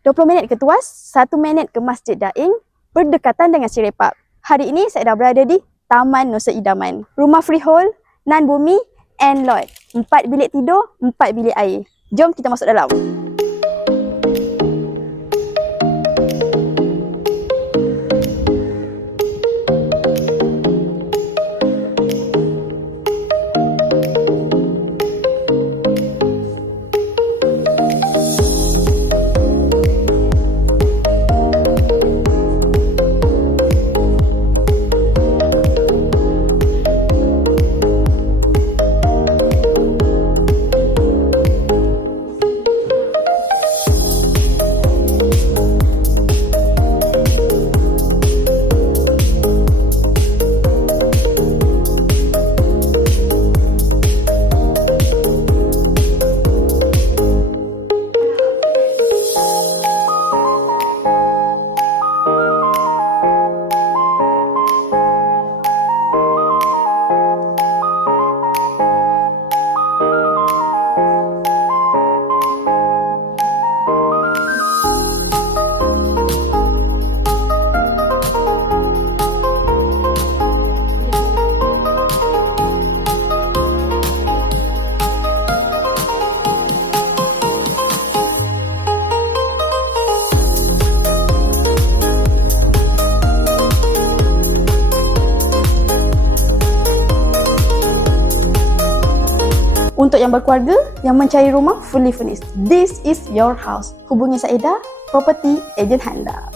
20 minit ke Tuas, 1 minit ke Masjid Daing, berdekatan dengan Siripap. Hari ini saya dah berada di Taman Nusa Idaman. Rumah freehold, nan bumi and lot. 4 bilik tidur, 4 bilik air. Jom kita masuk dalam. Untuk yang berkeluarga, yang mencari rumah fully furnished, this is your house. Hubungi Saedah, Property Agent Handa.